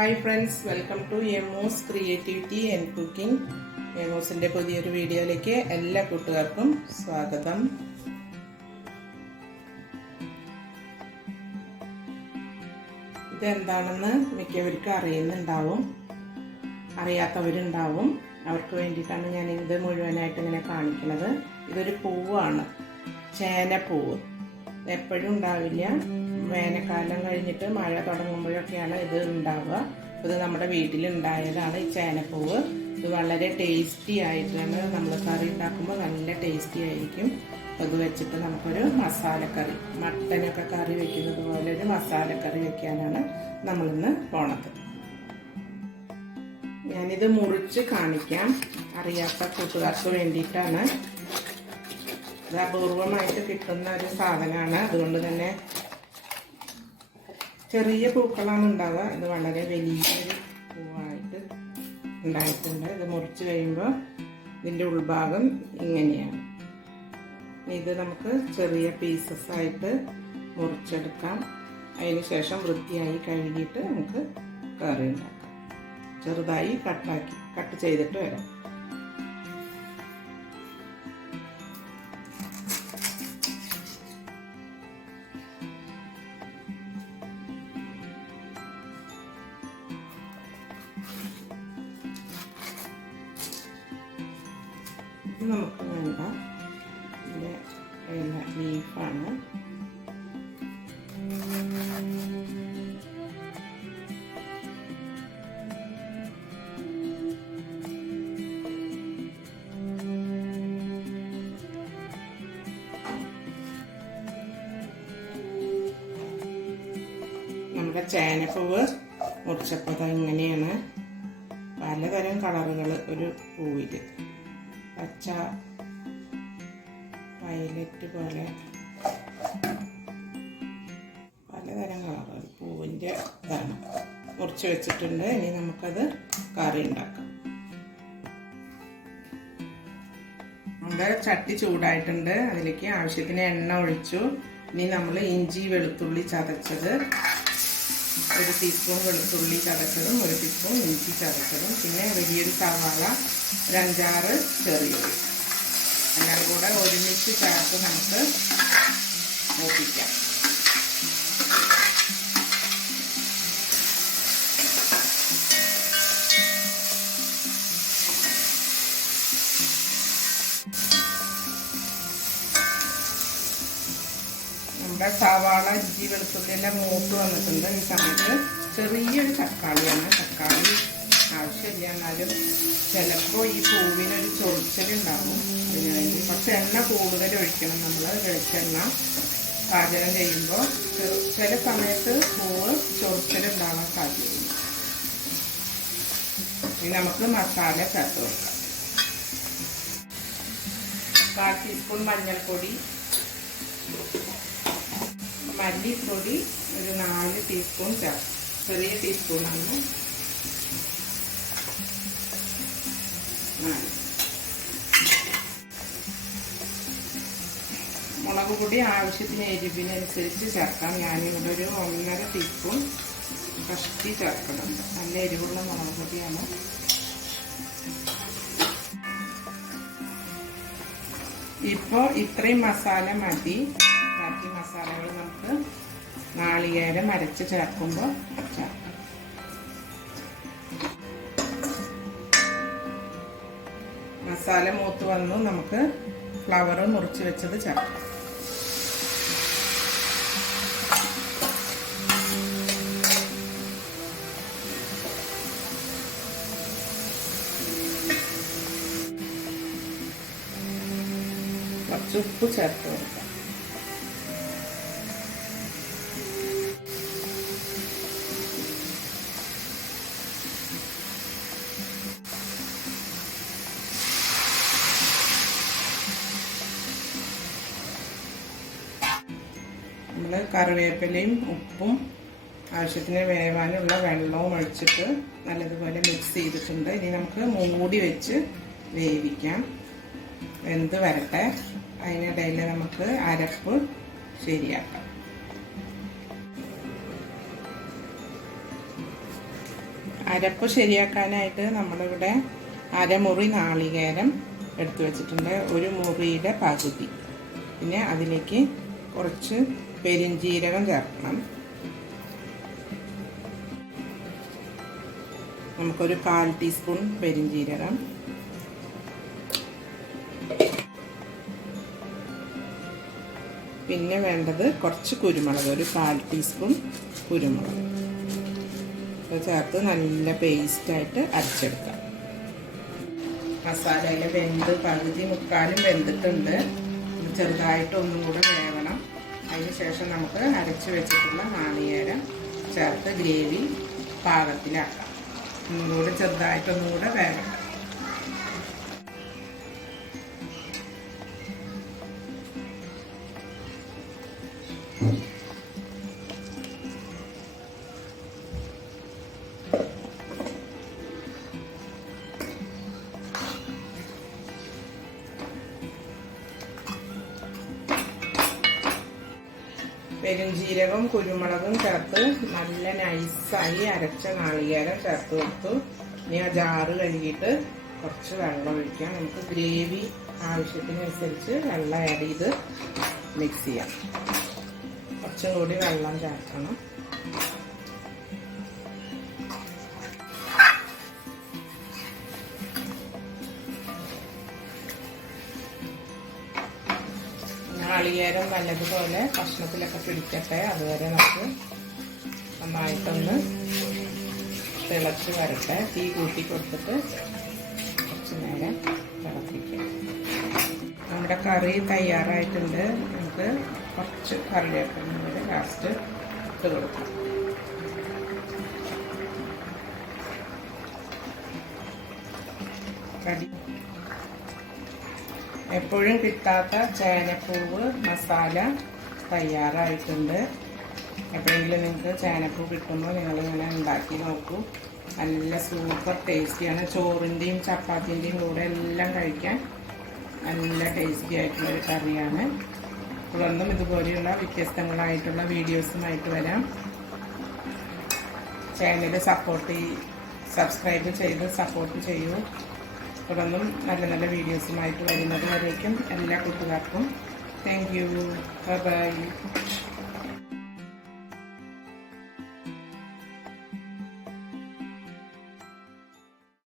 Hi friends, welcome to Emo's creativity and cooking. എമോസിൻ്റെ പുതിയൊരു വീഡിയോയിലേക്ക് എല്ലാ കൂട്ടുകാർക്കും സ്വാഗതം. ഇതെന്താണെന്ന് മിക്കവർക്കും അറിയുന്നുണ്ടാവും, അറിയാത്തവരുണ്ടാവും. അവർക്ക് വേണ്ടിയിട്ടാണ് ഞാൻ ഇത് മുഴുവനായിട്ട് ഇങ്ങനെ കാണിക്കുന്നത്. ഇതൊരു പൂവാണ്, ചേനപ്പൂവ്. എപ്പോഴും ഉണ്ടാവില്ല, വേനൽക്കാലം കഴിഞ്ഞിട്ട് മഴ തുടങ്ങുമ്പോഴൊക്കെയാണ് ഇത് ഉണ്ടാവുക. ഇത് നമ്മുടെ വീട്ടിലുണ്ടായതാണ് ഈ ചേനപ്പൂവ്. ഇത് വളരെ ടേസ്റ്റി ആയിട്ടാണ്, നമ്മൾ കറി ഉണ്ടാക്കുമ്പോൾ നല്ല ടേസ്റ്റി ആയിരിക്കും. അത് വെച്ചിട്ട് നമുക്കൊരു മസാലക്കറി, മട്ടനൊക്കെ കറി വെക്കുന്നത് പോലെ ഒരു മസാലക്കറി വെക്കാനാണ് നമ്മളിന്ന് പോണത്. ഞാനിത് മുറിച്ച് കാണിക്കാം, അറിയാത്ത കൂട്ടുകാർക്ക് വേണ്ടിയിട്ടാണ്. ഇത് അപൂർവമായിട്ട് കിട്ടുന്ന ഒരു സാധനമാണ്. അതുകൊണ്ട് തന്നെ ചെറിയ പൂക്കളാണ് ഉണ്ടാവുക. ഇത് വളരെ വലിയൊരു പൂവായിട്ട് ഉണ്ടായിട്ടുണ്ട്. ഇത് മുറിച്ച് കഴിയുമ്പോൾ ഇതിൻ്റെ ഉൾഭാഗം ഇങ്ങനെയാണ്. ഇത് നമുക്ക് ചെറിയ പീസസ് ആയിട്ട് മുറിച്ചെടുക്കാം. അതിന് ശേഷം വൃത്തിയായി കഴുകിയിട്ട് നമുക്ക് കറി ഉണ്ടാക്കാം. ചെറുതായി കട്ട് ചെയ്തിട്ട് വരാം. ഇത് നമുക്ക് വേണ്ട ലീഫാണ്. നമ്മുടെ ചേനപ്പൂവ് മുറിച്ചപ്പോൾ ഇങ്ങനെയാണ്. പലതരം കളറുകൾ ഒരു പൂവിൽ, പച്ച, വയലറ്റ് പോലെ പലതരം കളറുകൾ പൂവിൻ്റെ ഇതാണ്. മുറിച്ച് വെച്ചിട്ടുണ്ട്. ഇനി നമുക്കത് കറി ഉണ്ടാക്കാം. നമ്മുടെ ചട്ടി ചൂടായിട്ടുണ്ട്. അതിലേക്ക് ആവശ്യത്തിന് എണ്ണ ഒഴിച്ചു. ഇനി നമ്മൾ ഇഞ്ചി വെളുത്തുള്ളി ചതച്ചത്, 1 ടീസ്പൂൺ വെളുത്തുള്ളി ചതച്ചതും 1 ടീസ്പൂൺ ഇഞ്ചി ചതച്ചതും, പിന്നെ വലിയൊരു സവാള, 5-6 ചെറിയുള്ളി എല്ലാം കൂടെ ഒരുമിച്ച് ചേർത്ത് നമുക്ക് മൂപ്പിക്കാം. നമ്മുടെ സവാള, ഇഞ്ചി, വെളുത്തുള്ളി എല്ലാം മൂത്ത് വന്നിട്ടുണ്ട്. ഈ സമയത്ത് ചെറിയൊരു തക്കാളിയാണ്. തക്കാളി ആവശ്യമില്ല, എന്നാലും ചിലപ്പോൾ ഈ പൂവിനൊരു ചൊറിച്ചിലുണ്ടാവും. അതിന് വേണ്ടി കുറച്ച് എണ്ണ കൂടുതൽ ഒഴിക്കണം. നമ്മൾ വെളിച്ചെണ്ണ പാചകം ചെയ്യുമ്പോൾ ചില സമയത്ത് പൂവ് ചൊറിച്ചിലുണ്ടാവാൻ സാധ്യതയുണ്ട്. ഇനി നമുക്ക് മസാല ചേർത്ത് കൊടുക്കാം. 1/4 ടീസ്പൂൺ മഞ്ഞൾപ്പൊടി, മല്ലിപ്പൊടി ഒരു 4 ടീസ്പൂൺ ചേർത്ത്, ചെറിയ ടീസ്പൂണാണ്. മുളക് പൊടി ആവശ്യത്തിന് എരിവിനനുസരിച്ച് ചേർക്കാം. ഞാനിവിടെ ഒരു 1.5 ടീസ്പൂൺ കഷ്ടി ചേർക്കുന്നുണ്ട്. നല്ല എരിവുള്ള മുളക് പൊടിയാണ്. ഇപ്പോൾ ഇത്രയും മസാല മതി. ബാക്കി മസാലകൾ നമുക്ക് നാളികേരം അരച്ച് ചേർക്കുമ്പോൾ ചേർക്കാം. മസാല മൂത്ത് വന്നു. നമുക്ക് ഫ്ലവർ മുറിച്ച് വെച്ചത് ചേർക്കാം. കുറച്ച് ഉപ്പ് ചേർത്ത് കൊടുക്കാം. നമ്മൾ കറിവേപ്പിലയും ഉപ്പും ആവശ്യത്തിന് വേവാനുള്ള വെള്ളവും ഒഴിച്ചിട്ട് നല്ലതുപോലെ മിക്സ് ചെയ്തിട്ടുണ്ട്. ഇനി നമുക്ക് മൂടി വെച്ച് വേവിക്കാം. വെന്ത് വരട്ടെ. അതിനിടയിൽ നമുക്ക് അരപ്പ് ശരിയാക്കാം. അരപ്പ് ശരിയാക്കാനായിട്ട് നമ്മളിവിടെ അരമുറി നാളികേരം എടുത്തു വെച്ചിട്ടുണ്ട്, ഒരു മുറിയുടെ പകുതി. പിന്നെ അതിലേക്ക് കുറച്ച് പെരിഞ്ജീരകം ചേർക്കണം. നമുക്കൊരു 1/4 ടീസ്പൂൺ പെരിഞ്ജീരകം, പിന്നെ വേണ്ടത് കുറച്ച് കുരുമുളക്, ഒരു 1/4 ടീസ്പൂൺ കുരുമുളക് ചേർത്ത് നല്ല പേസ്റ്റായിട്ട് അരച്ചെടുക്കാം. മസാലയിൽ വെന്ത് പകുതി മുക്കാലും വെന്തിട്ടുണ്ട്. ചെറുതായിട്ട് ഒന്നും കൂടെ വേവണം. അതിന് ശേഷം നമുക്ക് അരച്ച് വെച്ചിട്ടുള്ള നാളികേരം ചേർത്ത് ഗ്രേവി പാകത്തിലാക്കാം. ഒന്നുകൂടെ ചെറുതായിട്ടൊന്നും കൂടെ വേണം. പെരുംജീരകവും കുരുമുളകും ചേർത്ത് നല്ല നൈസായി അരച്ച നാളികേരം ചേർത്ത് കൊടുത്തു. ഇനി ആ ജാറ് കഴുകിയിട്ട് കുറച്ച് വെള്ളം ഒഴിക്കാം. നമുക്ക് ഗ്രേവി ആവശ്യത്തിനനുസരിച്ച് വെള്ളം ആഡ് ചെയ്ത് മിക്സ് ചെയ്യാം. കുറച്ചും കൂടി വെള്ളം ചേർക്കണം. നാളികേരം നല്ലതുപോലെ കഷ്ണത്തിലൊക്കെ പിടിക്കട്ടെ. അതുവരെ നമുക്ക് നന്നായിട്ടൊന്ന് തിളച്ച് വരട്ടെ. തീ കൂട്ടി കൊടുത്തിട്ട് കുറച്ച് നേരം തിളപ്പിക്കാം. നമ്മുടെ കറി തയ്യാറായിട്ടുണ്ട്. നമുക്ക് കുറച്ച് കറിവേപ്പില കൂടെ ലാസ്റ്റ് ഇട്ട് കൊടുക്കാം. എപ്പോഴും കിട്ടാത്ത ചേനപ്പൂവ് മസാല തയ്യാറായിട്ടുണ്ട്. എപ്പോഴെങ്കിലും നിങ്ങൾക്ക് ചേനപ്പൂ കിട്ടുമ്പോൾ നിങ്ങളിങ്ങനെ ഉണ്ടാക്കി നോക്കൂ. നല്ല സൂപ്പർ ടേസ്റ്റിയാണ്. ചോറിൻ്റെയും ചപ്പാത്തിൻ്റെയും കൂടെ എല്ലാം കഴിക്കാൻ നല്ല ടേസ്റ്റി ആയിട്ടുള്ളൊരു കറിയാണ്. തുടർന്നും ഇതുപോലെയുള്ള വ്യത്യസ്തങ്ങളായിട്ടുള്ള വീഡിയോസുമായിട്ട് വരാം. ചാനൽ സബ്സ്ക്രൈബ് ചെയ്ത് സപ്പോർട്ട് ചെയ്യൂ. തുടർന്നും നല്ല നല്ല വീഡിയോസുമായിട്ട് വരുന്നത് വരേക്കും എല്ലാ കൂട്ടുകാർക്കും താങ്ക് യു. ബൈ.